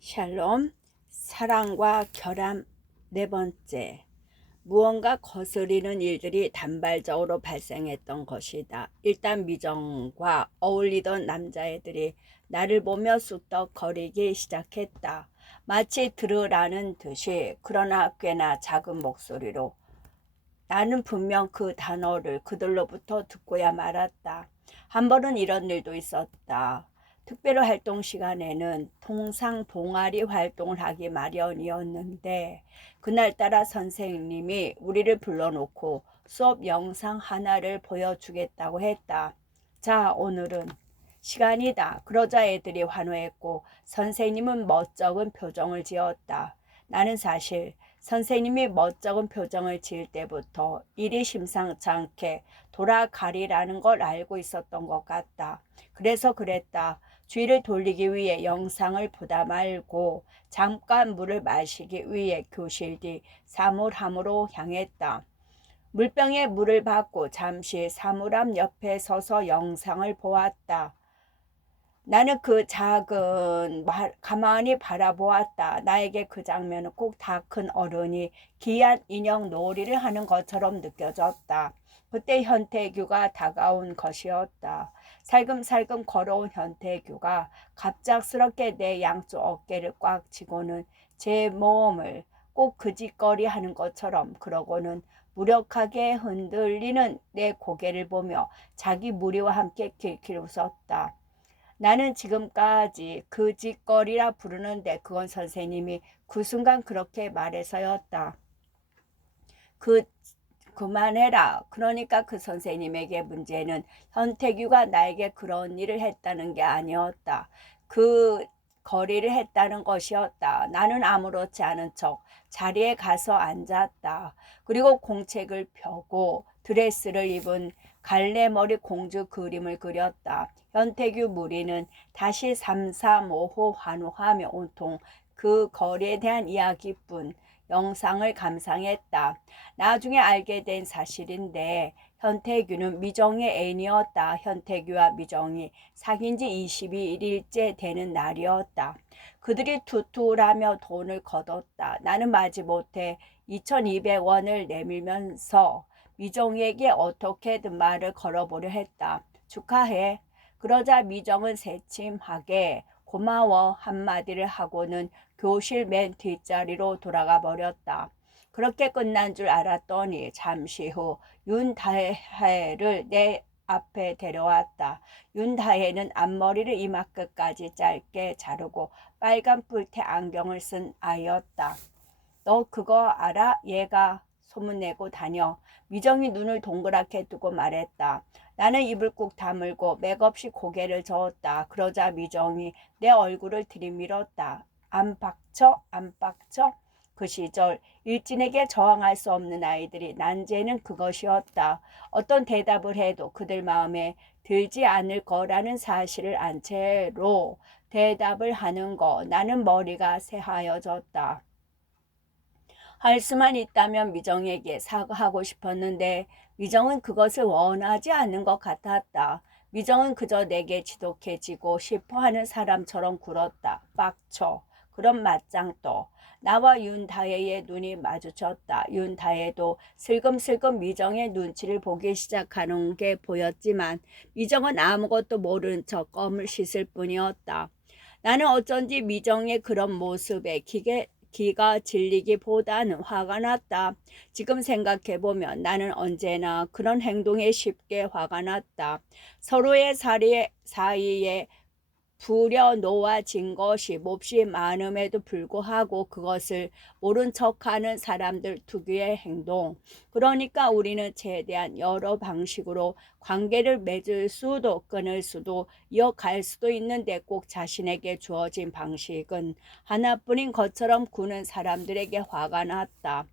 샬롬, 사랑과 결함. 네 번째, 무언가 거스리는 일들이 단발적으로 발생했던 것이다. 일단 미정과 어울리던 남자애들이 나를 보며 쑥덕거리기 시작했다. 마치 들으라는 듯이. 그러나 꽤나 작은 목소리로. 나는 분명 그 단어를 그들로부터 듣고야 말았다. 한 번은 이런 일도 있었다. 특별 활동 시간에는 통상 동아리 활동을 하기 마련이었는데, 그날따라 선생님이 우리를 불러놓고 수업 영상 하나를 보여주겠다고 했다. 자, 오늘은 시간이다. 그러자 애들이 환호했고 선생님은 멋쩍은 표정을 지었다. 나는 사실 선생님이 멋쩍은 표정을 지을 때부터 일이 심상치 않게 돌아가리라는 걸 알고 있었던 것 같다. 그래서 그랬다. 주의를 돌리기 위해 영상을 보다 말고 잠깐 물을 마시기 위해 교실 뒤 사물함으로 향했다. 물병에 물을 받고 잠시 사물함 옆에 서서 영상을 보았다. 나는 그 작은 가만히 바라보았다. 나에게 그 장면은 꼭 다 큰 어른이 기이한 인형 놀이를 하는 것처럼 느껴졌다. 그때 현태규가 다가온 것이었다. 살금살금 걸어온 현태규가 갑작스럽게 내 양쪽 어깨를 꽉 쥐고는 제 몸을 꼭 그짓거리 하는 것처럼, 그러고는 무력하게 흔들리는 내 고개를 보며 자기 무리와 함께 킬킬 웃었다. 나는 지금까지 그 짓거리라 부르는데 그건 선생님이 그 순간 그렇게 말해서였다. 그 그만해라. 그러니까 그 선생님에게 문제는 현태규가 나에게 그런 일을 했다는 게 아니었다. 그 거리를 했다는 것이었다. 나는 아무렇지 않은 척 자리에 가서 앉았다. 그리고 공책을 펴고 드레스를 입은 갈래머리 공주 그림을 그렸다. 현태규 무리는 다시 335호 환호하며 온통 그 거리에 대한 이야기뿐 영상을 감상했다. 나중에 알게 된 사실인데 현태규는 미정의 애인이었다. 현태규와 미정이 사귄 지 22일째 되는 날이었다. 그들이 투투하며 돈을 거뒀다. 나는 마지못해 2,200원을 내밀면서 미정에게 어떻게든 말을 걸어보려 했다. 축하해. 그러자 미정은 새침하게 고마워 한마디를 하고는 교실 맨 뒷자리로 돌아가 버렸다. 그렇게 끝난 줄 알았더니 잠시 후 윤다혜를 내 앞에 데려왔다. 윤다혜는 앞머리를 이마끝까지 짧게 자르고 빨간 뿔테 안경을 쓴 아이였다. 너 그거 알아? 얘가 소문내고 다녀. 미정이 눈을 동그랗게 뜨고 말했다. 나는 입을 꾹 다물고 맥없이 고개를 저었다. 그러자 미정이 내 얼굴을 들이밀었다. 안 빡쳐? 안 빡쳐? 그 시절 일진에게 저항할 수 없는 아이들이 난제는 그것이었다. 어떤 대답을 해도 그들 마음에 들지 않을 거라는 사실을 안 채로 대답을 하는 거. 나는 머리가 새하얘졌다. 할 수만 있다면 미정에게 사과하고 싶었는데 미정은 그것을 원하지 않는 것 같았다. 미정은 그저 내게 지독해지고 싶어하는 사람처럼 굴었다. 빡쳐. 그럼 맞짱 떠. 나와 윤다혜의 눈이 마주쳤다. 윤다혜도 슬금슬금 미정의 눈치를 보기 시작하는 게 보였지만 미정은 아무것도 모르는 척 껌을 씻을 뿐이었다. 나는 어쩐지 미정의 그런 모습에 기가 질리기보다는 화가 났다. 지금 생각해보면 나는 언제나 그런 행동에 쉽게 화가 났다. 서로의 사이에 부려놓아진 것이 몹시 많음에도 불구하고 그것을 모른 척하는 사람들 특유의 행동. 그러니까 우리는 최대한 여러 방식으로 관계를 맺을 수도 끊을 수도 이어갈 수도 있는데 꼭 자신에게 주어진 방식은 하나뿐인 것처럼 구는 사람들에게 화가 났다.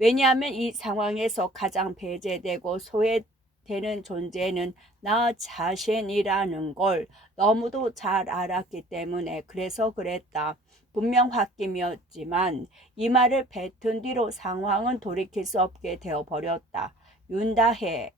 왜냐하면 이 상황에서 가장 배제되고 소외되는 존재는 나 자신이라는 걸 너무도 잘 알았기 때문에. 그래서 그랬다. 분명 홧김이었지만 이 말을 뱉은 뒤로 상황은 돌이킬 수 없게 되어버렸다. 윤다혜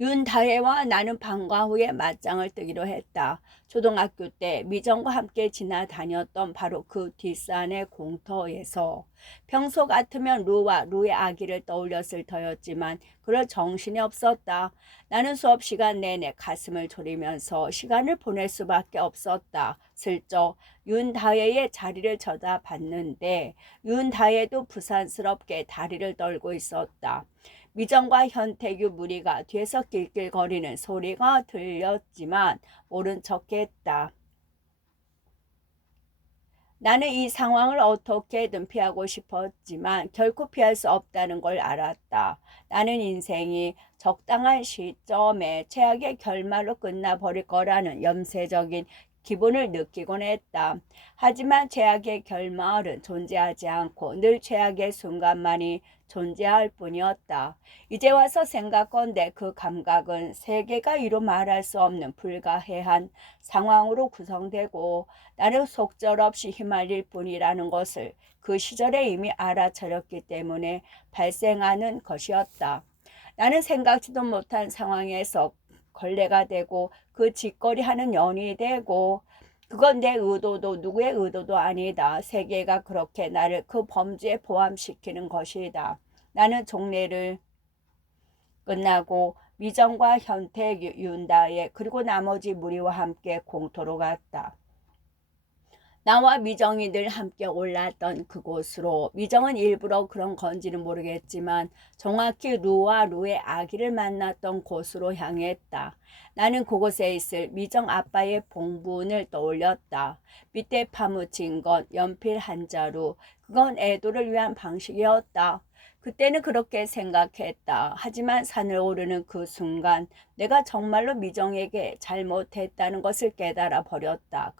윤다혜와 나는 방과 후에 맞짱을 뜨기로 했다. 초등학교 때 미정과 함께 지나다녔던 바로 그 뒷산의 공터에서. 평소 같으면 루와 루의 아기를 떠올렸을 터였지만 그럴 정신이 없었다. 나는 수업 시간 내내 가슴을 졸이면서 시간을 보낼 수밖에 없었다. 슬쩍 윤다혜의 자리를 쳐다봤는데 윤다혜도 부산스럽게 다리를 떨고 있었다. 미정과 현태규 무리가 뒤에서 낄낄거리는 소리가 들렸지만 모른 척했다. 나는 이 상황을 어떻게든 피하고 싶었지만 결코 피할 수 없다는 걸 알았다. 나는 인생이 적당한 시점에 최악의 결말로 끝나버릴 거라는 염세적인 기분을 느끼곤 했다. 하지만 최악의 결말은 존재하지 않고 늘 최악의 순간만이 존재할 뿐이었다. 이제 와서 생각건대 그 감각은 세계가 이루 말할 수 없는 불가해한 상황으로 구성되고 나는 속절없이 휘말릴 뿐이라는 것을 그 시절에 이미 알아차렸기 때문에 발생하는 것이었다. 나는 생각지도 못한 상황에서 걸레가 되고 그 짓거리하는 연이 되고 그건 내 의도도 누구의 의도도 아니다. 세계가 그렇게 나를 그 범죄에 포함시키는 것이다. 나는 종례를 끝나고 미정과 현태, 윤다혜 그리고 나머지 무리와 함께 공터로 갔다. 나와 미정이 늘 함께 올랐던 그곳으로. 미정은 일부러 그런 건지는 모르겠지만 정확히 루와 루의 아기를 만났던 곳으로 향했다. 나는 그곳에 있을 미정 아빠의 봉분을 떠올렸다. 밑에 파묻힌 건 연필 한 자루. 그건 애도를 위한 방식이었다. 그때는 그렇게 생각했다. 하지만 산을 오르는 그 순간 내가 정말로 미정에게 잘못했다는 것을 깨달아 버렸다.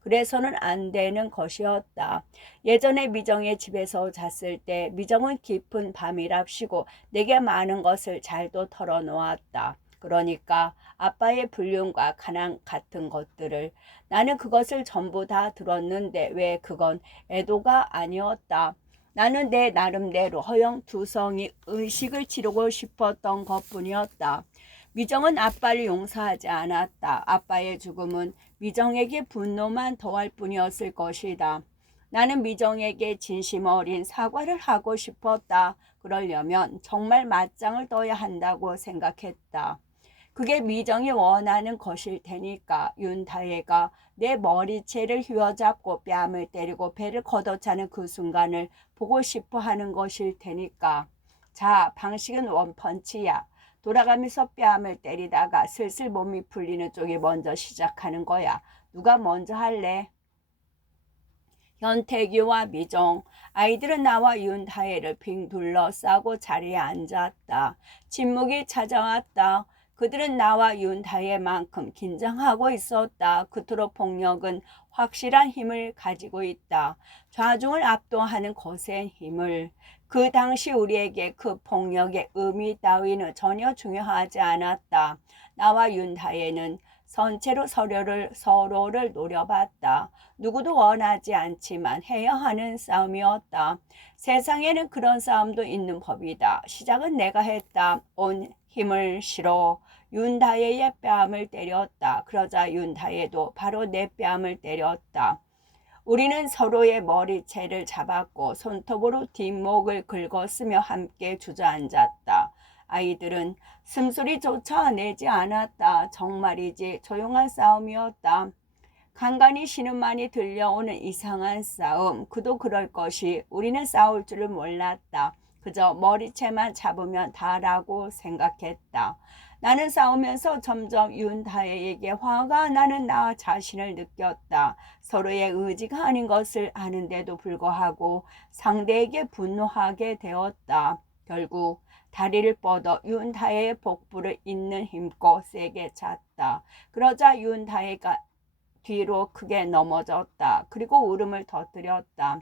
그래서는 안 되는 것이었다. 예전에 미정의 집에서 잤을 때 미정은 깊은 밤이랍시고 내게 많은 것을 잘도 털어놓았다. 그러니까 아빠의 불륜과 가난 같은 것들을. 나는 그것을 전부 다 들었는데 왜 그건 애도가 아니었다. 나는 내 나름대로 허영투성이 의식을 치르고 싶었던 것뿐이었다. 미정은 아빠를 용서하지 않았다. 아빠의 죽음은 미정에게 분노만 더할 뿐이었을 것이다. 나는 미정에게 진심 어린 사과를 하고 싶었다. 그러려면 정말 맞짱을 떠야 한다고 생각했다. 그게 미정이 원하는 것일 테니까. 윤다혜가 내 머리채를 휘어잡고 뺨을 때리고 배를 걷어차는 그 순간을 보고 싶어 하는 것일 테니까. 자, 방식은 원펀치야. 돌아가면서 뺨을 때리다가 슬슬 몸이 풀리는 쪽이 먼저 시작하는 거야. 누가 먼저 할래? 현태규와 미정, 아이들은 나와 윤다혜를 빙 둘러싸고 자리에 앉았다. 침묵이 찾아왔다. 그들은 나와 윤다혜만큼 긴장하고 있었다. 그토록 폭력은 확실한 힘을 가지고 있다. 좌중을 압도하는 거센 힘을. 그 당시 우리에게 그 폭력의 의미 따위는 전혀 중요하지 않았다. 나와 윤다혜는 선체로 서로를 노려봤다. 누구도 원하지 않지만 해야 하는 싸움이었다. 세상에는 그런 싸움도 있는 법이다. 시작은 내가 했다. 온 힘을 실어 윤다혜의 뺨을 때렸다. 그러자 윤다혜도 바로 내 뺨을 때렸다. 우리는 서로의 머리채를 잡았고 손톱으로 뒷목을 긁었으며 함께 주저앉았다. 아이들은 숨소리조차 내지 않았다. 정말이지 조용한 싸움이었다. 간간히 신음만이 들려오는 이상한 싸움. 그도 그럴 것이. 우리는 싸울 줄을 몰랐다. 그저 머리채만 잡으면 다라고 생각했다. 나는 싸우면서 점점 윤다혜에게 화가 나는 나 자신을 느꼈다. 서로의 의지가 아닌 것을 아는데도 불구하고 상대에게 분노하게 되었다. 결국 다리를 뻗어 윤다혜의 복부를 있는 힘껏 세게 찼다. 그러자 윤다혜가 뒤로 크게 넘어졌다. 그리고 울음을 터뜨렸다.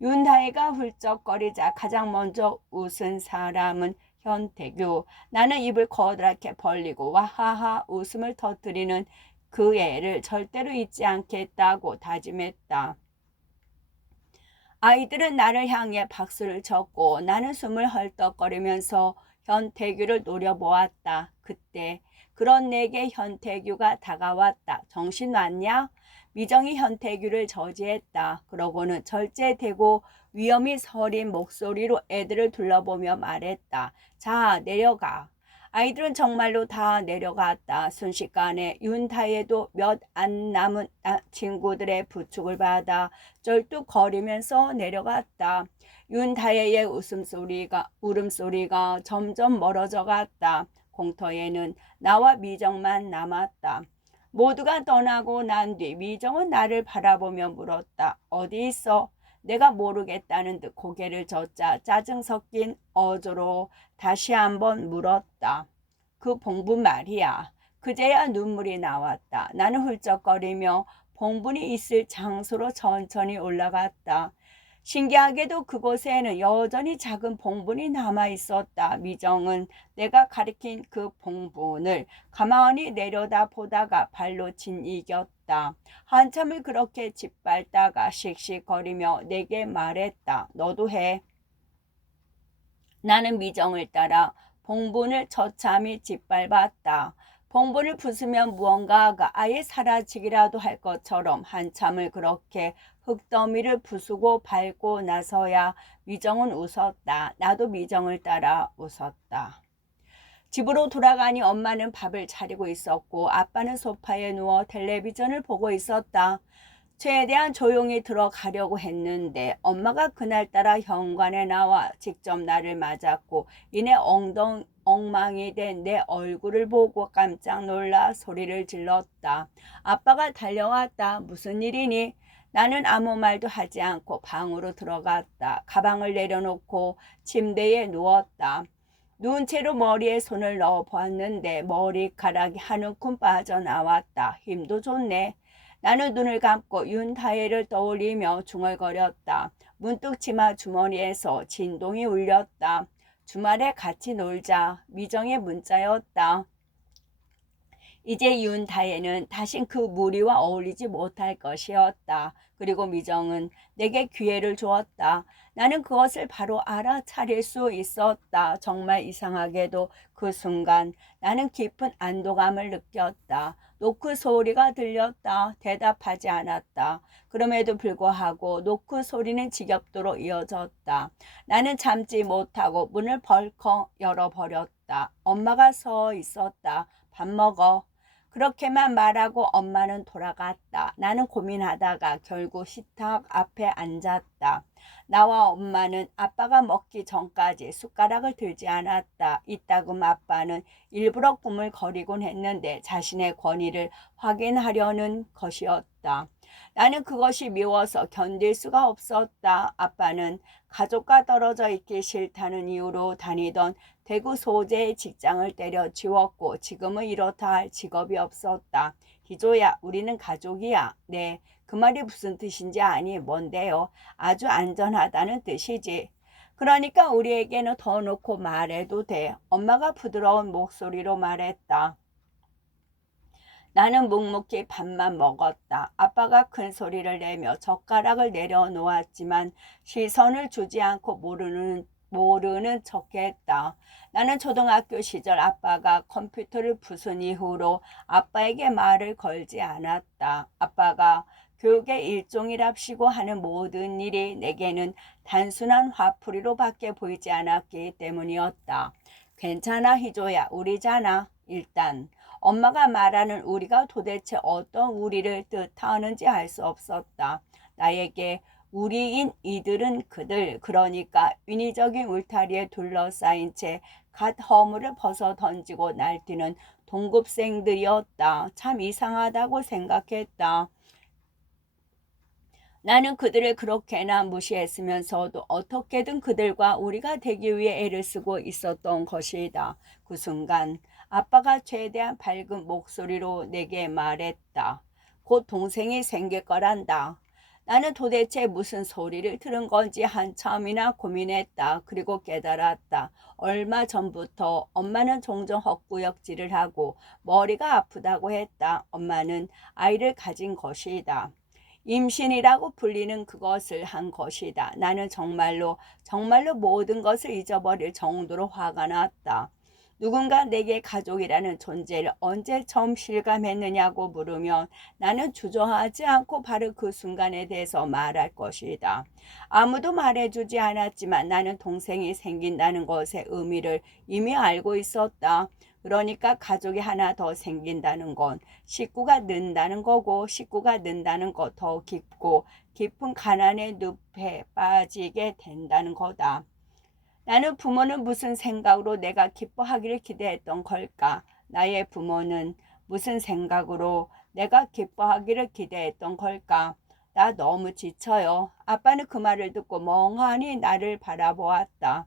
윤다혜가 훌쩍거리자 가장 먼저 웃은 사람은 현태규. 나는 입을 커다랗게 벌리고 와하하 웃음을 터뜨리는 그 애를 절대로 잊지 않겠다고 다짐했다. 아이들은 나를 향해 박수를 쳤고 나는 숨을 헐떡거리면서 현태규를 노려보았다. 그때 그런 내게 현태규가 다가왔다. 정신 왔냐? 미정이 현태규를 저지했다. 그러고는 절제되고 위험이 서린 목소리로 애들을 둘러보며 말했다. 자, 내려가. 아이들은 정말로 다 내려갔다. 순식간에 윤다혜도 몇 안 남은 친구들의 부축을 받아 쩔뚝거리면서 내려갔다. 윤다혜의 울음소리가 점점 멀어져 갔다. 공터에는 나와 미정만 남았다. 모두가 떠나고 난 뒤 미정은 나를 바라보며 물었다. 어디 있어? 내가 모르겠다는 듯 고개를 젓자 짜증 섞인 어조로 다시 한번 물었다. 그 봉분 말이야. 그제야 눈물이 나왔다. 나는 훌쩍거리며 봉분이 있을 장소로 천천히 올라갔다. 신기하게도 그곳에는 여전히 작은 봉분이 남아 있었다. 미정은 내가 가리킨 그 봉분을 가만히 내려다 보다가 발로 짓이겼다. 한참을 그렇게 짓밟다가 씩씩거리며 내게 말했다. 너도 해. 나는 미정을 따라 봉분을 처참히 짓밟았다. 봉분을 부수면 무언가가 아예 사라지기라도 할 것처럼 한참을 그렇게 흙더미를 부수고 밟고 나서야 미정은 웃었다. 나도 미정을 따라 웃었다. 집으로 돌아가니 엄마는 밥을 차리고 있었고 아빠는 소파에 누워 텔레비전을 보고 있었다. 최대한 조용히 들어가려고 했는데 엄마가 그날따라 현관에 나와 직접 나를 맞았고 이내 엉망이 된 내 얼굴을 보고 깜짝 놀라 소리를 질렀다. 아빠가 달려왔다. 무슨 일이니? 나는 아무 말도 하지 않고 방으로 들어갔다. 가방을 내려놓고 침대에 누웠다. 누운 채로 머리에 손을 넣어 보았는데 머리카락이 한 움큼 빠져나왔다. 힘도 좋네. 나는 눈을 감고 윤다혜를 떠올리며 중얼거렸다. 문득 치마 주머니에서 진동이 울렸다. 주말에 같이 놀자. 미정의 문자였다. 이제 윤다혜는 다신 그 무리와 어울리지 못할 것이었다. 그리고 미정은 내게 기회를 주었다. 나는 그것을 바로 알아차릴 수 있었다. 정말 이상하게도 그 순간 나는 깊은 안도감을 느꼈다. 노크 소리가 들렸다. 대답하지 않았다. 그럼에도 불구하고 노크 소리는 지겹도록 이어졌다. 나는 참지 못하고 문을 벌컥 열어버렸다. 엄마가 서 있었다. 밥 먹어. 그렇게만 말하고 엄마는 돌아갔다. 나는 고민하다가 결국 식탁 앞에 앉았다. 나와 엄마는 아빠가 먹기 전까지 숟가락을 들지 않았다. 이따금 아빠는 일부러 꿈을 거리곤 했는데 자신의 권위를 확인하려는 것이었다. 나는 그것이 미워서 견딜 수가 없었다. 아빠는 가족과 떨어져 있기 싫다는 이유로 다니던 대구 소재의 직장을 때려치웠고 지금은 이렇다 할 직업이 없었다. 희조야, 우리는 가족이야. 네, 그 말이 무슨 뜻인지 아니? 뭔데요? 아주 안전하다는 뜻이지. 그러니까 우리에게는 더 놓고 말해도 돼. 엄마가 부드러운 목소리로 말했다. 나는 묵묵히 밥만 먹었다. 아빠가 큰 소리를 내며 젓가락을 내려놓았지만 시선을 주지 않고 모르는 척했다. 나는 초등학교 시절 아빠가 컴퓨터를 부순 이후로 아빠에게 말을 걸지 않았다. 아빠가 교육의 일종이랍시고 하는 모든 일이 내게는 단순한 화풀이로밖에 보이지 않았기 때문이었다. 괜찮아, 희조야. 우리잖아. 일단 엄마가 말하는 우리가 도대체 어떤 우리를 뜻하는지 알 수 없었다. 나에게 우리인 이들은 그들, 그러니까 인위적인 울타리에 둘러싸인 채 갓 허물을 벗어 던지고 날뛰는 동급생들이었다. 참 이상하다고 생각했다. 나는 그들을 그렇게나 무시했으면서도 어떻게든 그들과 우리가 되기 위해 애를 쓰고 있었던 것이다. 그 순간 아빠가 최대한 밝은 목소리로 내게 말했다. 곧 동생이 생길 거란다. 나는 도대체 무슨 소리를 들은 건지 한참이나 고민했다. 그리고 깨달았다. 얼마 전부터 엄마는 종종 헛구역질을 하고 머리가 아프다고 했다. 엄마는 아이를 가진 것이다. 임신이라고 불리는 그것을 한 것이다. 나는 정말로 모든 것을 잊어버릴 정도로 화가 났다. 누군가 내게 가족이라는 존재를 언제 처음 실감했느냐고 물으면 나는 주저하지 않고 바로 그 순간에 대해서 말할 것이다. 아무도 말해주지 않았지만 나는 동생이 생긴다는 것의 의미를 이미 알고 있었다. 그러니까 가족이 하나 더 생긴다는 건 식구가 는다는 거고, 식구가 는다는 거 더 깊은 가난의 늪에 빠지게 된다는 거다. 나는 부모는 무슨 생각으로 내가 기뻐하기를 기대했던 걸까? 나의 부모는 무슨 생각으로 내가 기뻐하기를 기대했던 걸까? 나 너무 지쳐요. 아빠는 그 말을 듣고 멍하니 나를 바라보았다.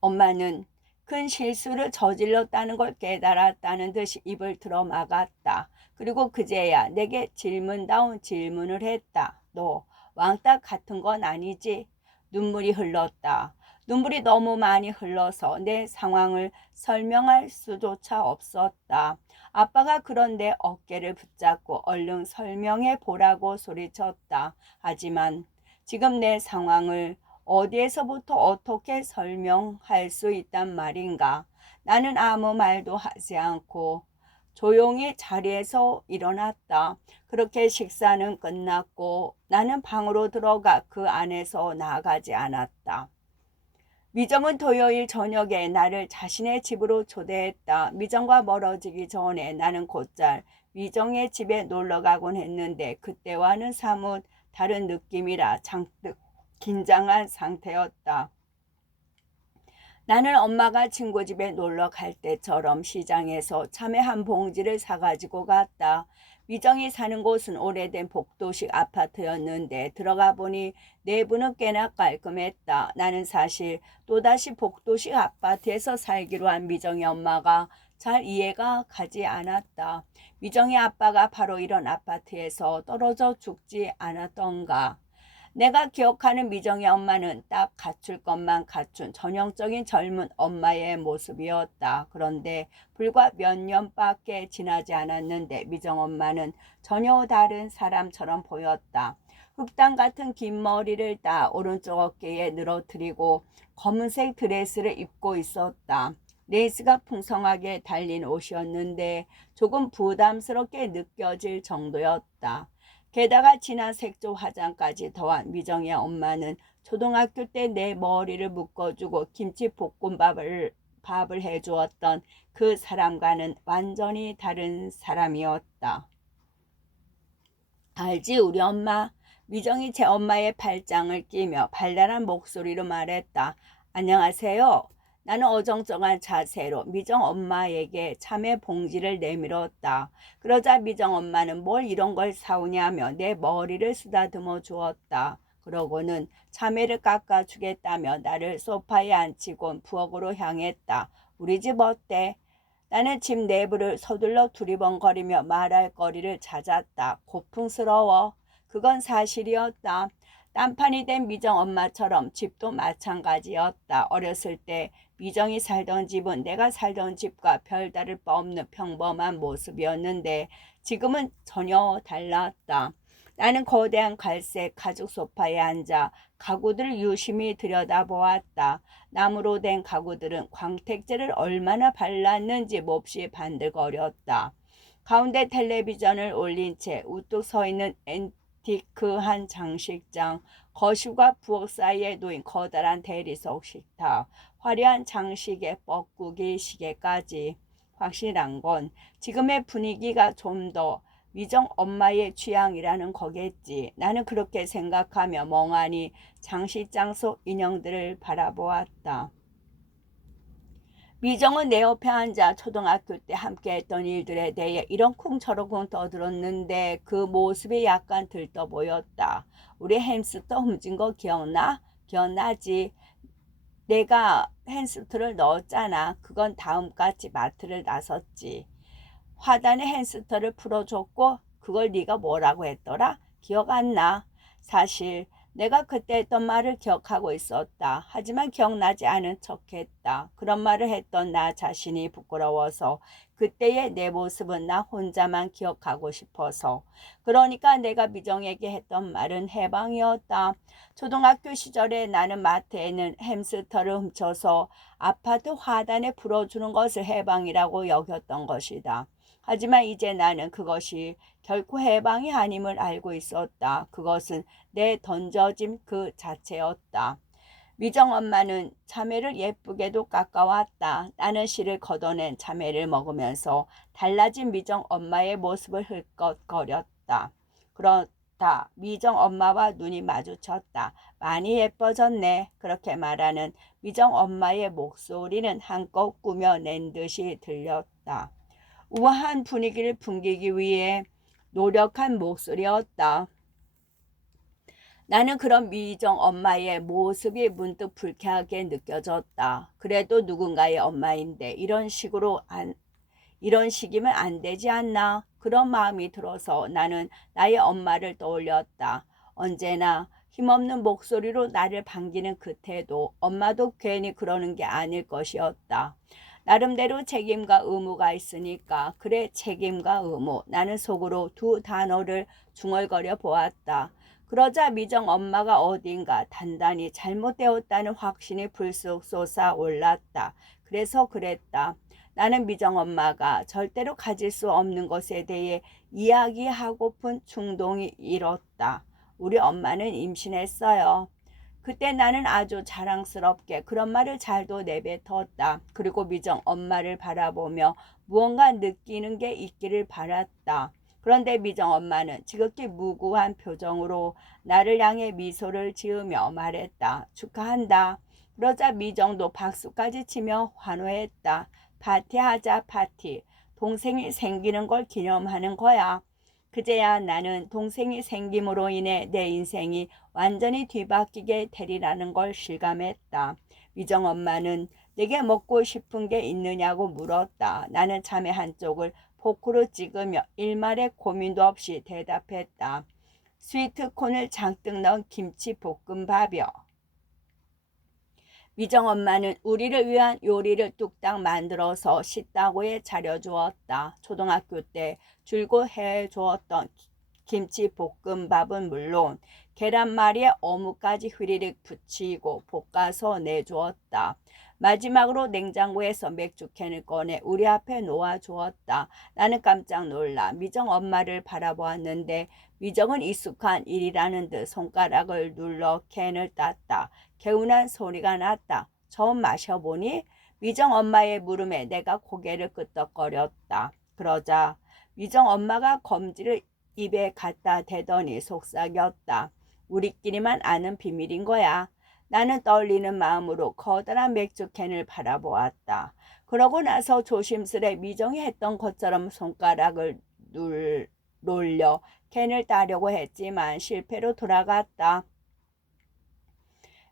엄마는 큰 실수를 저질렀다는 걸 깨달았다는 듯이 입을 틀어 막았다. 그리고 그제야 내게 질문다운 질문을 했다. 너 왕따 같은 건 아니지? 눈물이 흘렀다. 눈물이 너무 많이 흘러서 내 상황을 설명할 수조차 없었다. 아빠가 그런데 어깨를 붙잡고 얼른 설명해 보라고 소리쳤다. 하지만 지금 내 상황을 어디에서부터 어떻게 설명할 수 있단 말인가? 나는 아무 말도 하지 않고 조용히 자리에서 일어났다. 그렇게 식사는 끝났고 나는 방으로 들어가 그 안에서 나가지 않았다. 미정은 토요일 저녁에 나를 자신의 집으로 초대했다. 미정과 멀어지기 전에 나는 곧잘 미정의 집에 놀러 가곤 했는데 그때와는 사뭇 다른 느낌이라 잔뜩 긴장한 상태였다. 나는 엄마가 친구 집에 놀러 갈 때처럼 시장에서 참외 한 봉지를 사가지고 갔다. 미정이 사는 곳은 오래된 복도식 아파트였는데 들어가 보니 내부는 꽤나 깔끔했다. 나는 사실 또다시 복도식 아파트에서 살기로 한 미정의 엄마가 잘 이해가 가지 않았다. 미정의 아빠가 바로 이런 아파트에서 떨어져 죽지 않았던가. 내가 기억하는 미정의 엄마는 딱 갖출 것만 갖춘 전형적인 젊은 엄마의 모습이었다. 그런데 불과 몇 년밖에 지나지 않았는데 미정 엄마는 전혀 다른 사람처럼 보였다. 흑당 같은 긴 머리를 따 오른쪽 어깨에 늘어뜨리고 검은색 드레스를 입고 있었다. 레이스가 풍성하게 달린 옷이었는데 조금 부담스럽게 느껴질 정도였다. 게다가 진한 색조 화장까지 더한 미정의 엄마는 초등학교 때 내 머리를 묶어주고 김치볶음밥을 해주었던 그 사람과는 완전히 다른 사람이었다. 알지 우리 엄마? 미정이 제 엄마의 팔짱을 끼며 발랄한 목소리로 말했다. 안녕하세요. 나는 어정쩡한 자세로 미정 엄마에게 참외 봉지를 내밀었다. 그러자 미정 엄마는 뭘 이런 걸 사오냐며 내 머리를 쓰다듬어 주었다. 그러고는 참외를 깎아주겠다며 나를 소파에 앉히곤 부엌으로 향했다. 우리 집 어때? 나는 집 내부를 서둘러 두리번거리며 말할 거리를 찾았다. 고풍스러워. 그건 사실이었다. 딴판이 된 미정 엄마처럼 집도 마찬가지였다. 어렸을 때 미정이 살던 집은 내가 살던 집과 별다를 바 없는 평범한 모습이었는데 지금은 전혀 달랐다. 나는 거대한 갈색 가죽 소파에 앉아 가구들을 유심히 들여다보았다. 나무로 된 가구들은 광택제를 얼마나 발랐는지 몹시 반들거렸다. 가운데 텔레비전을 올린 채 우뚝 서 있는 앤티크한 장식장, 거실과 부엌 사이에 놓인 커다란 대리석 식탁, 화려한 장식의 뻐꾸기 시계까지. 확실한 건 지금의 분위기가 좀 더 미정 엄마의 취향이라는 거겠지. 나는 그렇게 생각하며 멍하니 장식장 속 인형들을 바라보았다. 미정은 내 옆에 앉아 초등학교 때 함께했던 일들에 대해 이런쿵 저런쿵 떠들었는데 그 모습이 약간 들떠 보였다. 우리 햄스터 훔친 거 기억나? 기억나지? 내가 햄스터를 넣었잖아. 그건 다음같이 마트를 나섰지. 화단에 햄스터를 풀어줬고 그걸 네가 뭐라고 했더라? 기억 안 나. 사실 내가 그때 했던 말을 기억하고 있었다. 하지만 기억나지 않은 척했다. 그런 말을 했던 나 자신이 부끄러워서 그때의 내 모습은 나 혼자만 기억하고 싶어서. 그러니까 내가 미정에게 했던 말은 해방이었다. 초등학교 시절에 나는 마트에는 햄스터를 훔쳐서 아파트 화단에 풀어주는 것을 해방이라고 여겼던 것이다. 하지만 이제 나는 그것이 결코 해방이 아님을 알고 있었다. 그것은 내 던져짐 그 자체였다. 미정 엄마는 참외를 예쁘게도 깎아왔다. 나는 씨를 걷어낸 참외를 먹으면서 달라진 미정 엄마의 모습을 흘꺽거렸다. 그렇다. 미정 엄마와 눈이 마주쳤다. 많이 예뻐졌네. 그렇게 말하는 미정 엄마의 목소리는 한껏 꾸며낸 듯이 들렸다. 우아한 분위기를 풍기기 위해 노력한 목소리였다. 나는 그런 미정 엄마의 모습이 문득 불쾌하게 느껴졌다. 그래도 누군가의 엄마인데 이런 식이면 안 되지 않나? 그런 마음이 들어서 나는 나의 엄마를 떠올렸다. 언제나 힘없는 목소리로 나를 반기는 그 태도, 엄마도 괜히 그러는 게 아닐 것이었다. 나름대로 책임과 의무가 있으니까. 그래, 책임과 의무. 나는 속으로 두 단어를 중얼거려 보았다. 그러자 미정 엄마가 어딘가 단단히 잘못되었다는 확신이 불쑥 솟아올랐다. 그래서 그랬다. 나는 미정 엄마가 절대로 가질 수 없는 것에 대해 이야기하고픈 충동이 일었다. 우리 엄마는 임신했어요. 그때 나는 아주 자랑스럽게 그런 말을 잘도 내뱉었다. 그리고 미정 엄마를 바라보며 무언가 느끼는 게 있기를 바랐다. 그런데 미정 엄마는 지극히 무구한 표정으로 나를 향해 미소를 지으며 말했다. 축하한다. 그러자 미정도 박수까지 치며 환호했다. 파티하자 파티. 동생이 생기는 걸 기념하는 거야. 그제야 나는 동생이 생김으로 인해 내 인생이 완전히 뒤바뀌게 되리라는 걸 실감했다. 미정 엄마는 내게 먹고 싶은 게 있느냐고 물었다. 나는 참외 한쪽을 포크로 찍으며 일말의 고민도 없이 대답했다. 스위트콘을 잔뜩 넣은 김치 볶음밥이요. 미정 엄마는 우리를 위한 요리를 뚝딱 만들어서 식탁위에 차려주었다. 초등학교 때 줄곧 해주었던 김치 볶음밥은 물론 계란말이에 어묵까지 휘리릭 붙이고 볶아서 내주었다. 마지막으로 냉장고에서 맥주캔을 꺼내 우리 앞에 놓아주었다. 나는 깜짝 놀라 미정 엄마를 바라보았는데 미정은 익숙한 일이라는 듯 손가락을 눌러 캔을 땄다. 개운한 소리가 났다. 처음 마셔보니? 미정 엄마의 물음에 내가 고개를 끄덕거렸다. 그러자 미정 엄마가 검지를 입에 갖다 대더니 속삭였다. 우리끼리만 아는 비밀인 거야. 나는 떨리는 마음으로 커다란 맥주캔을 바라보았다. 그러고 나서 조심스레 미정이 했던 것처럼 손가락을 놀려 캔을 따려고 했지만 실패로 돌아갔다.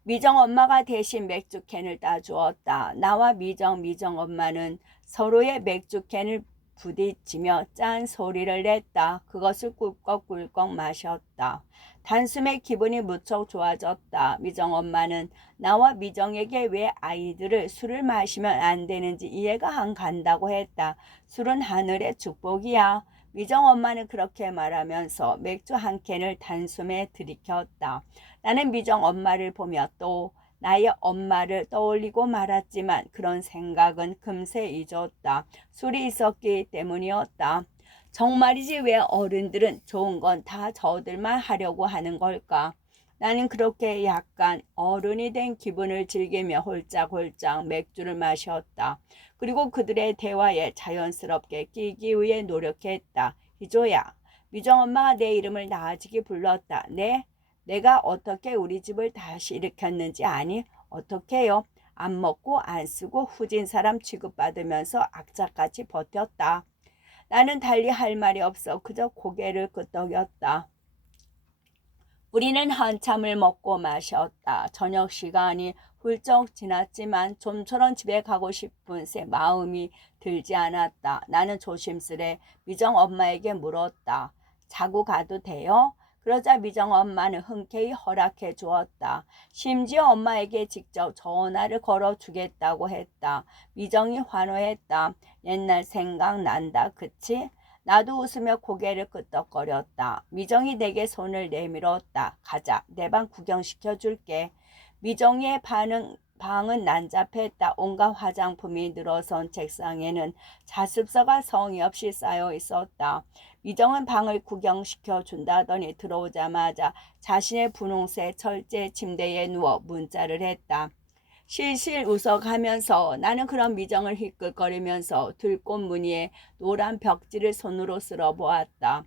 미정 엄마가 대신 맥주캔을 따주었다. 나와 미정 엄마는 서로의 맥주캔을 부딪히며 짠 소리를 냈다. 그것을 꿀꺽꿀꺽 마셨다. 단숨에 기분이 무척 좋아졌다. 미정 엄마는 나와 미정에게 왜 아이들을 술을 마시면 안 되는지 이해가 안 간다고 했다. 술은 하늘의 축복이야. 미정 엄마는 그렇게 말하면서 맥주 한 캔을 단숨에 들이켰다. 나는 미정 엄마를 보며 또 나의 엄마를 떠올리고 말았지만 그런 생각은 금세 잊었다. 술이 있었기 때문이었다. 정말이지 왜 어른들은 좋은 건 다 저들만 하려고 하는 걸까? 나는 그렇게 약간 어른이 된 기분을 즐기며 홀짝홀짝 맥주를 마셨다. 그리고 그들의 대화에 자연스럽게 끼기 위해 노력했다. 희조야, 미정 엄마가 내 이름을 나아지게 불렀다. 네? 내가 어떻게 우리 집을 다시 일으켰는지 아니? 어떻게요? 안 먹고 안 쓰고 후진 사람 취급받으면서 악착같이 버텼다. 나는 달리 할 말이 없어 그저 고개를 끄덕였다. 우리는 한참을 먹고 마셨다. 저녁 시간이 훌쩍 지났지만 좀처럼 집에 가고 싶은 새 마음이 들지 않았다. 나는 조심스레 미정 엄마에게 물었다. 자고 가도 돼요? 그러자 미정 엄마는 흔쾌히 허락해 주었다. 심지어 엄마에게 직접 전화를 걸어 주겠다고 했다. 미정이 환호했다. 옛날 생각난다, 그치? 나도 웃으며 고개를 끄덕거렸다. 미정이 내게 손을 내밀었다. 가자, 내 방 구경시켜 줄게. 미정이의 방은 난잡했다. 온갖 화장품이 늘어선 책상에는 자습서가 성의 없이 쌓여 있었다. 미정은 방을 구경시켜 준다더니 들어오자마자 자신의 분홍색 철제 침대에 누워 문자를 했다. 실실 웃어가면서 나는 그런 미정을 희끗거리면서 들꽃 무늬의 노란 벽지를 손으로 쓸어보았다.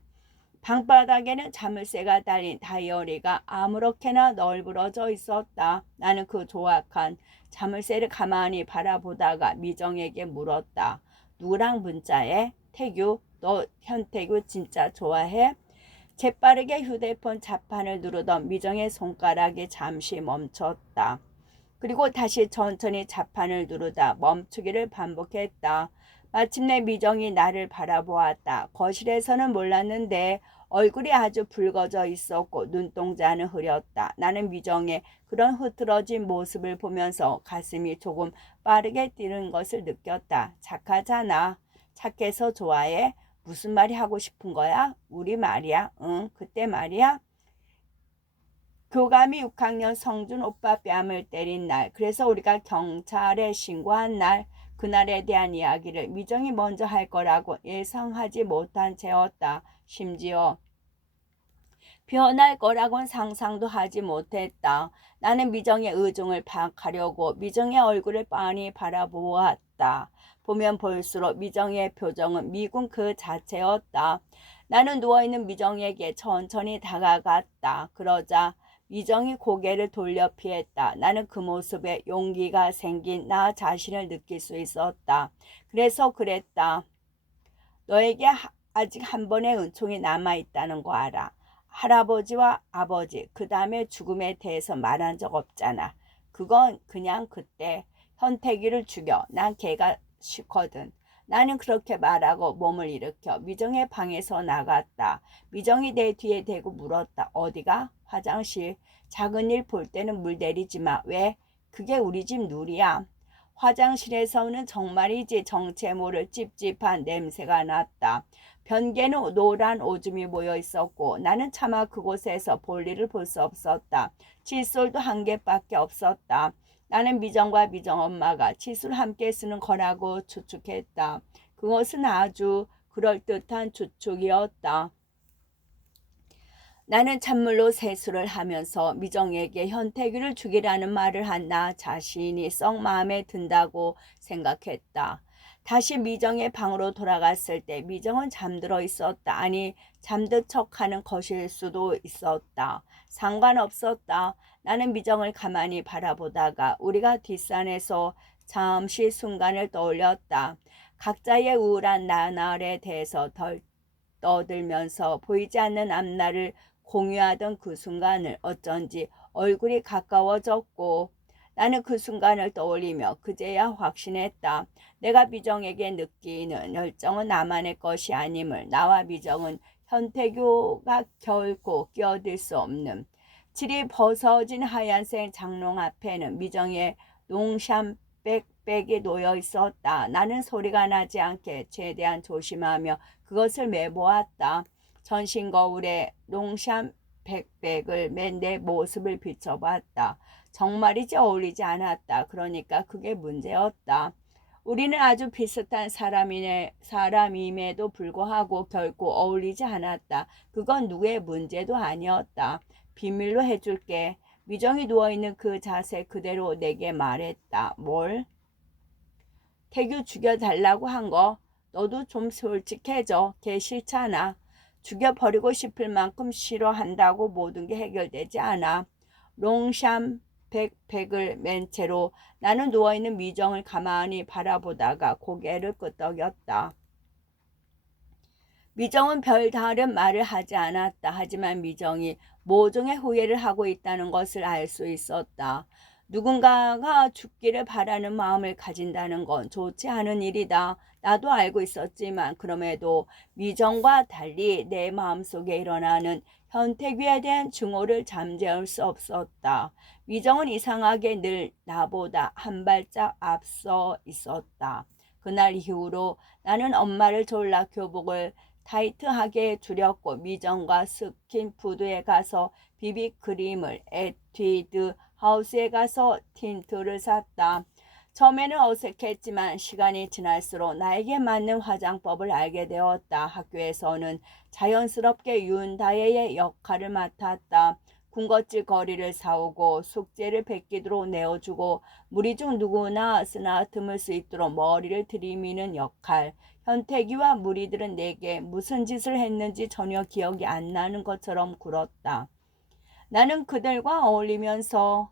방바닥에는 자물쇠가 달린 다이어리가 아무렇게나 널브러져 있었다. 나는 그 조악한 자물쇠를 가만히 바라보다가 미정에게 물었다. 누구랑 문자해? 태규, 너 현태규 진짜 좋아해? 재빠르게 휴대폰 자판을 누르던 미정의 손가락이 잠시 멈췄다. 그리고 다시 천천히 자판을 누르다 멈추기를 반복했다. 마침내 미정이 나를 바라보았다. 거실에서는 몰랐는데 얼굴이 아주 붉어져 있었고 눈동자는 흐렸다. 나는 미정의 그런 흐트러진 모습을 보면서 가슴이 조금 빠르게 뛰는 것을 느꼈다. 착하잖아. 착해서 좋아해? 무슨 말이 하고 싶은 거야? 우리 말이야. 응, 그때 말이야. 교감이 6학년 성준 오빠 뺨을 때린 날, 그래서 우리가 경찰에 신고한 날, 그날에 대한 이야기를 미정이 먼저 할 거라고 예상하지 못한 채였다. 심지어 변할 거라고는 상상도 하지 못했다. 나는 미정의 의중을 파악하려고 미정의 얼굴을 빤히 바라보았다. 보면 볼수록 미정의 표정은 미군 그 자체였다. 나는 누워있는 미정에게 천천히 다가갔다. 그러자 미정이 고개를 돌려 피했다. 나는 그 모습에 용기가 생긴 나 자신을 느낄 수 있었다. 그래서 그랬다. 너에게 아직 한 번의 은총이 남아있다는 거 알아. 할아버지와 아버지, 그 다음에 죽음에 대해서 말한 적 없잖아. 그건 그냥 그때 현태기를 죽여. 난 걔가 싫거든. 나는 그렇게 말하고 몸을 일으켜 미정의 방에서 나갔다. 미정이 내 뒤에 대고 물었다. 어디가? 화장실. 작은 일 볼 때는 물 내리지 마. 왜? 그게 우리 집 룰이야. 화장실에서는 정말이지 정체 모를 찝찝한 냄새가 났다. 변기에는 노란 오줌이 모여 있었고 나는 차마 그곳에서 볼일을 볼 수 없었다. 칫솔도 한 개밖에 없었다. 나는 미정과 미정 엄마가 칫솔 함께 쓰는 거라고 추측했다. 그것은 아주 그럴듯한 추측이었다. 나는 찬물로 세수를 하면서 미정에게 현태규를 죽이라는 말을 한 나 자신이 썩 마음에 든다고 생각했다. 다시 미정의 방으로 돌아갔을 때 미정은 잠들어 있었다. 아니, 잠든 척하는 것일 수도 있었다. 상관없었다. 나는 미정을 가만히 바라보다가 우리가 뒷산에서 잠시 순간을 떠올렸다. 각자의 우울한 나날에 대해서 덜 떠들면서 보이지 않는 앞날을 공유하던 그 순간을 어쩐지 얼굴이 가까워졌고 나는 그 순간을 떠올리며 그제야 확신했다. 내가 미정에게 느끼는 열정은 나만의 것이 아님을. 나와 미정은 현태교가 결코 끼어들 수 없는. 칠이 벗어진 하얀색 장롱 앞에는 미정의 롱샴 백백이 놓여 있었다. 나는 소리가 나지 않게 최대한 조심하며 그것을 매보았다. 전신 거울에 롱샴 백백을 맨 내 모습을 비춰봤다. 정말이지 어울리지 않았다. 그러니까 그게 문제였다. 우리는 아주 비슷한 사람임에도 불구하고 결코 어울리지 않았다. 그건 누구의 문제도 아니었다. 비밀로 해줄게. 미정이 누워있는 그 자세 그대로 내게 말했다. 뭘? 태규 죽여달라고 한 거. 너도 좀 솔직해져. 걔 싫잖아. 죽여버리고 싶을 만큼 싫어한다고 모든 게 해결되지 않아. 롱샴 백팩을 맨 채로 나는 누워있는 미정을 가만히 바라보다가 고개를 끄덕였다. 미정은 별다른 말을 하지 않았다. 하지만 미정이 모종의 후회를 하고 있다는 것을 알 수 있었다. 누군가가 죽기를 바라는 마음을 가진다는 건 좋지 않은 일이다. 나도 알고 있었지만 그럼에도 미정과 달리 내 마음속에 일어나는 현태규에 대한 증오를 잠재울 수 없었다. 미정은 이상하게 늘 나보다 한 발짝 앞서 있었다. 그날 이후로 나는 엄마를 졸라 교복을 타이트하게 줄였고 미정과 스킨푸드에 가서 비비크림을, 에뛰드 하우스에 가서 틴트를 샀다. 처음에는 어색했지만 시간이 지날수록 나에게 맞는 화장법을 알게 되었다. 학교에서는 자연스럽게 윤다혜의 역할을 맡았다. 군것질 거리를 사오고 숙제를 베끼도록 내어주고 무리 중 누구나 쓰나듬을 수 있도록 머리를 들이미는 역할. 현태기와 무리들은 내게 무슨 짓을 했는지 전혀 기억이 안 나는 것처럼 굴었다. 나는 그들과 어울리면서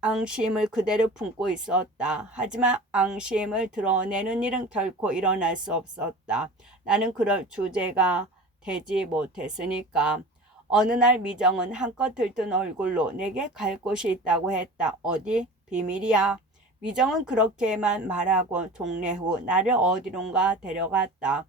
앙심을 그대로 품고 있었다. 하지만 앙심을 드러내는 일은 결코 일어날 수 없었다. 나는 그럴 주제가 되지 못했으니까. 어느 날 미정은 한껏 들뜬 얼굴로 내게 갈 곳이 있다고 했다. 어디? 비밀이야. 미정은 그렇게만 말하고 종례 후 나를 어디론가 데려갔다.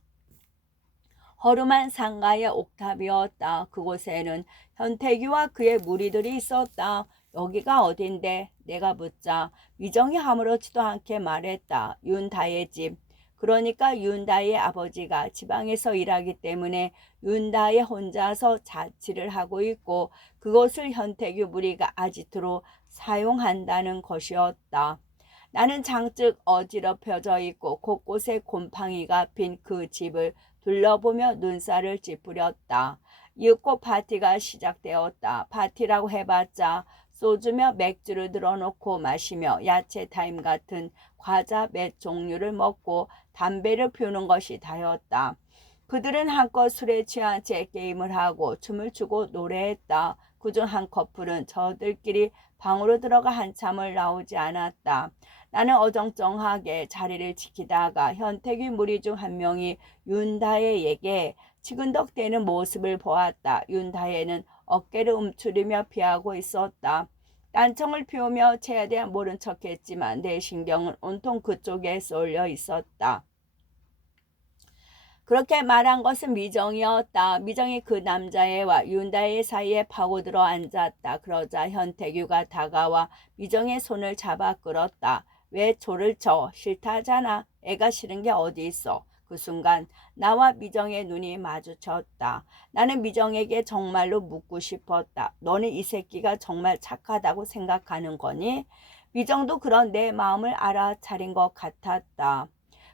허름한 상가의 옥탑이었다. 그곳에는 현태규와 그의 무리들이 있었다. 여기가 어딘데? 내가 묻자 미정이 아무렇지도 않게 말했다. 윤다의 집. 그러니까 윤다의 아버지가 지방에서 일하기 때문에 윤다의 혼자서 자취를 하고 있고 그것을 현태규 무리가 아지트로 사용한다는 것이었다. 나는 장즉 어지럽혀져 있고 곳곳에 곰팡이가 핀 그 집을 둘러보며 눈살을 찌푸렸다. 이윽고 파티가 시작되었다. 파티라고 해봤자 소주며 맥주를 들어놓고 마시며 야채 타임 같은 과자 몇 종류를 먹고 담배를 피우는 것이 다였다. 그들은 한껏 술에 취한 채 게임을 하고 춤을 추고 노래했다. 그중 한 커플은 저들끼리 방으로 들어가 한참을 나오지 않았다. 나는 어정쩡하게 자리를 지키다가 현태규 무리 중 한 명이 윤다혜에게 치근덕대는 모습을 보았다. 윤다혜는 어깨를 움츠리며 피하고 있었다. 딴청을 피우며 최대한 모른 척했지만 내 신경은 온통 그쪽에 쏠려 있었다. 그렇게 말한 것은 미정이었다. 미정이 그 남자애와 윤다혜 사이에 파고들어 앉았다. 그러자 현태규가 다가와 미정의 손을 잡아 끌었다. 왜 조를 쳐? 싫다잖아. 애가 싫은 게 어디 있어. 그 순간 나와 미정의 눈이 마주쳤다. 나는 미정에게 정말로 묻고 싶었다. 너는 이 새끼가 정말 착하다고 생각하는 거니? 미정도 그런 내 마음을 알아차린 것 같았다.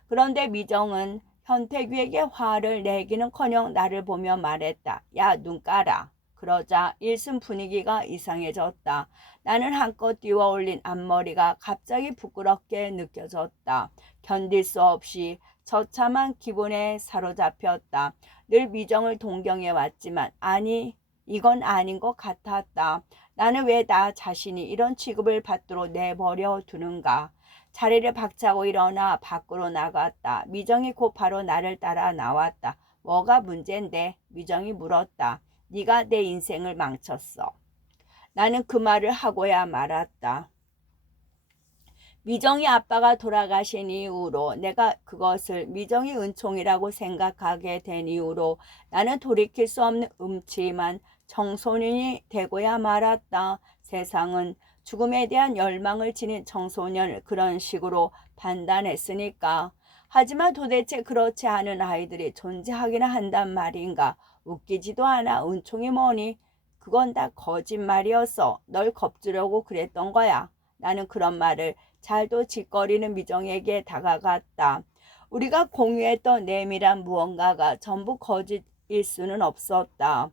그런데 미정은 현태규에게 화를 내기는커녕 나를 보며 말했다. 야, 눈 까라. 그러자 일순 분위기가 이상해졌다. 나는 한껏 띄워올린 앞머리가 갑자기 부끄럽게 느껴졌다. 견딜 수 없이 처참한 기분에 사로잡혔다. 늘 미정을 동경해왔지만 아니, 이건 아닌 것 같았다. 나는 왜 나 자신이 이런 취급을 받도록 내버려 두는가. 자리를 박차고 일어나 밖으로 나갔다. 미정이 곧바로 나를 따라 나왔다. 뭐가 문제인데? 미정이 물었다. 네가 내 인생을 망쳤어. 나는 그 말을 하고야 말았다. 미정이 아빠가 돌아가신 이후로 내가 그것을 미정이 은총이라고 생각하게 된 이후로 나는 돌이킬 수 없는 음침한 청소년이 되고야 말았다. 세상은 죽음에 대한 열망을 지닌 청소년을 그런 식으로 판단했으니까. 하지만 도대체 그렇지 않은 아이들이 존재하기나 한단 말인가. 웃기지도 않아. 은총이 뭐니? 그건 다 거짓말이었어. 널 겁주려고 그랬던 거야. 나는 그런 말을 잘도 짓거리는 미정에게 다가갔다. 우리가 공유했던 내밀한 무언가가 전부 거짓일 수는 없었다.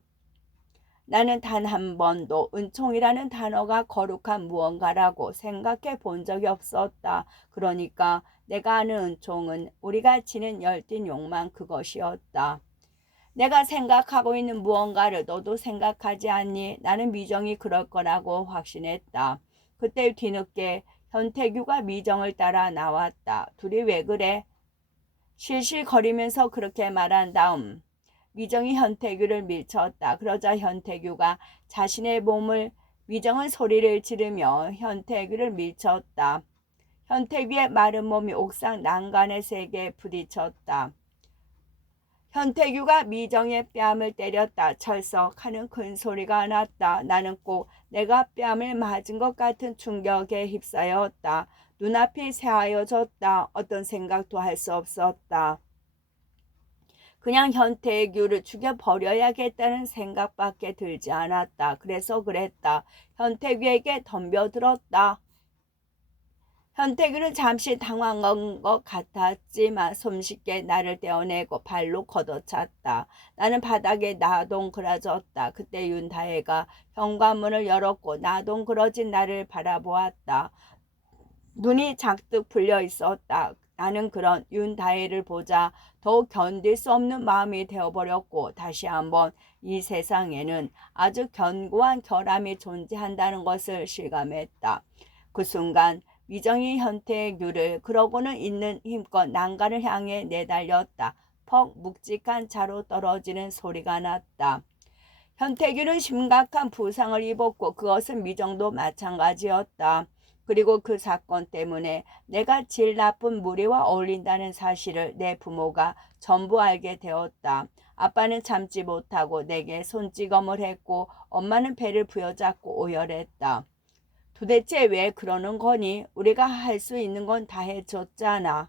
나는 단 한 번도 은총이라는 단어가 거룩한 무언가라고 생각해 본 적이 없었다. 그러니까 내가 아는 은총은 우리가 지닌 열띤 욕망 그것이었다. 내가 생각하고 있는 무언가를 너도 생각하지 않니? 나는 미정이 그럴 거라고 확신했다. 그때 뒤늦게 현태규가 미정을 따라 나왔다. 둘이 왜 그래? 실실거리면서 그렇게 말한 다음 미정이 현태규를 밀쳤다. 그러자 현태규가 자신의 몸을 미정은 소리를 지르며 현태규를 밀쳤다. 현태규의 마른 몸이 옥상 난간의 세게에 부딪혔다. 현태규가 미정의 뺨을 때렸다. 철썩하는 큰 소리가 났다. 나는 꼭 내가 뺨을 맞은 것 같은 충격에 휩싸였다. 눈앞이 새하얘졌다. 어떤 생각도 할 수 없었다. 그냥 현태규를 죽여버려야겠다는 생각밖에 들지 않았다. 그래서 그랬다. 현태규에게 덤벼들었다. 현태규는 잠시 당황한 것 같았지만 손쉽게 나를 떼어내고 발로 걷어찼다. 나는 바닥에 나동그라졌다. 그때 윤다혜가 현관문을 열었고 나동그러진 나를 바라보았다. 눈이 잔뜩 풀려 있었다. 나는 그런 윤다혜를 보자 더욱 견딜 수 없는 마음이 되어버렸고 다시 한번 이 세상에는 아주 견고한 결함이 존재한다는 것을 실감했다. 그 순간 미정이 현태규를 그러고는 있는 힘껏 난간을 향해 내달렸다. 퍽 묵직한 차로 떨어지는 소리가 났다. 현태규는 심각한 부상을 입었고 그것은 미정도 마찬가지였다. 그리고 그 사건 때문에 내가 질 나쁜 무리와 어울린다는 사실을 내 부모가 전부 알게 되었다. 아빠는 참지 못하고 내게 손찌검을 했고 엄마는 배를 부여잡고 오열했다. 도대체 왜 그러는 거니? 우리가 할 수 있는 건 다 해줬잖아.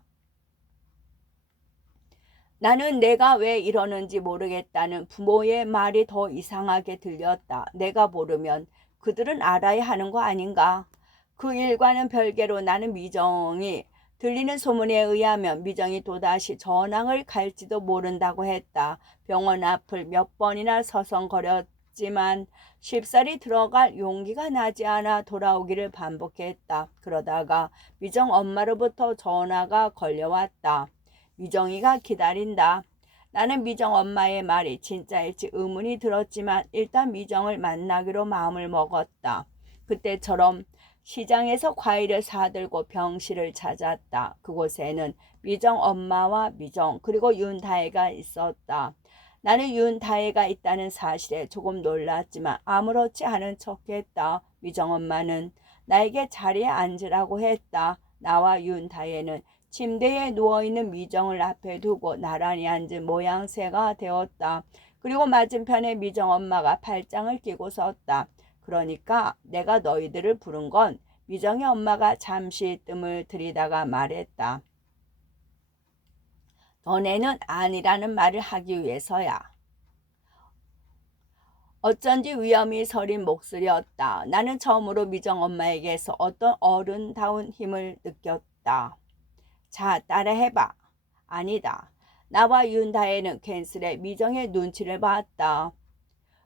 나는 내가 왜 이러는지 모르겠다는 부모의 말이 더 이상하게 들렸다. 내가 모르면 그들은 알아야 하는 거 아닌가? 그 일과는 별개로 나는 미정이 들리는 소문에 의하면 미정이 또다시 전항을 갈지도 모른다고 했다. 병원 앞을 몇 번이나 서성거렸지만 쉽사리 들어갈 용기가 나지 않아 돌아오기를 반복했다. 그러다가 미정 엄마로부터 전화가 걸려왔다. 미정이가 기다린다. 나는 미정 엄마의 말이 진짜일지 의문이 들었지만 일단 미정을 만나기로 마음을 먹었다. 그때처럼 시장에서 과일을 사들고 병실을 찾았다. 그곳에는 미정 엄마와 미정 그리고 윤다혜가 있었다. 나는 윤다혜가 있다는 사실에 조금 놀랐지만 아무렇지 않은 척했다. 미정 엄마는 나에게 자리에 앉으라고 했다. 나와 윤다혜는 침대에 누워있는 미정을 앞에 두고 나란히 앉은 모양새가 되었다. 그리고 맞은편에 미정 엄마가 팔짱을 끼고 섰다. 그러니까 내가 너희들을 부른 건 미정의 엄마가 잠시 뜸을 들이다가 말했다. 너네는 아니라는 말을 하기 위해서야. 어쩐지 위험이 서린 목소리였다. 나는 처음으로 미정 엄마에게서 어떤 어른다운 힘을 느꼈다. 자, 따라해봐. 아니다. 나와 윤다혜는 괜스레 미정의 눈치를 봤다.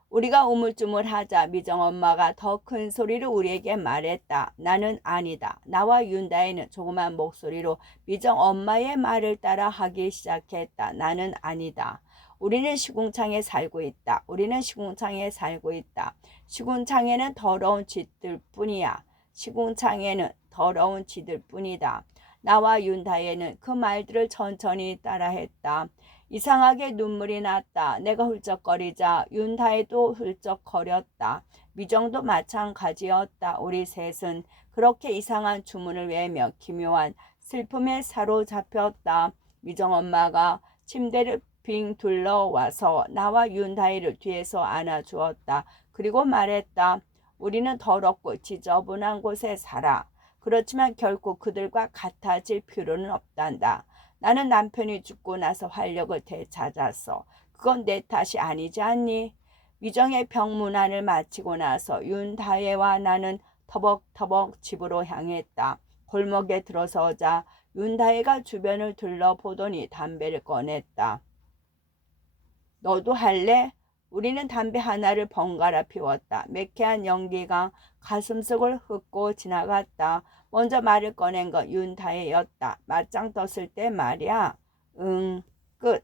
우리가 우물쭈물하자 미정 엄마가 더 큰 소리로 우리에게 말했다. 나는 아니다. 나와 윤다혜는 조그만 목소리로 미정 엄마의 말을 따라 하기 시작했다. 나는 아니다. 우리는 시궁창에 살고 있다. 우리는 시궁창에 살고 있다. 시궁창에는 더러운 쥐들 뿐이야. 시궁창에는 더러운 쥐들 뿐이다. 나와 윤다혜는 그 말들을 천천히 따라했다. 이상하게 눈물이 났다. 내가 훌쩍거리자 윤다혜도 훌쩍거렸다. 미정도 마찬가지였다. 우리 셋은 그렇게 이상한 주문을 외며 기묘한 슬픔에 사로잡혔다. 미정 엄마가 침대를 빙 둘러와서 나와 윤다혜를 뒤에서 안아주었다. 그리고 말했다. 우리는 더럽고 지저분한 곳에 살아. 그렇지만 결코 그들과 같아질 필요는 없단다. 나는 남편이 죽고 나서 활력을 되찾았어. 그건 내 탓이 아니지 않니? 미정의 병문안을 마치고 나서 윤다혜와 나는 터벅터벅 집으로 향했다. 골목에 들어서자 윤다혜가 주변을 둘러보더니 담배를 꺼냈다. 너도 할래? 우리는 담배 하나를 번갈아 피웠다. 매캐한 연기가 가슴속을 훑고 지나갔다. 먼저 말을 꺼낸 건 윤다혜였다. 맞짱 떴을 때 말이야. 응, 끝.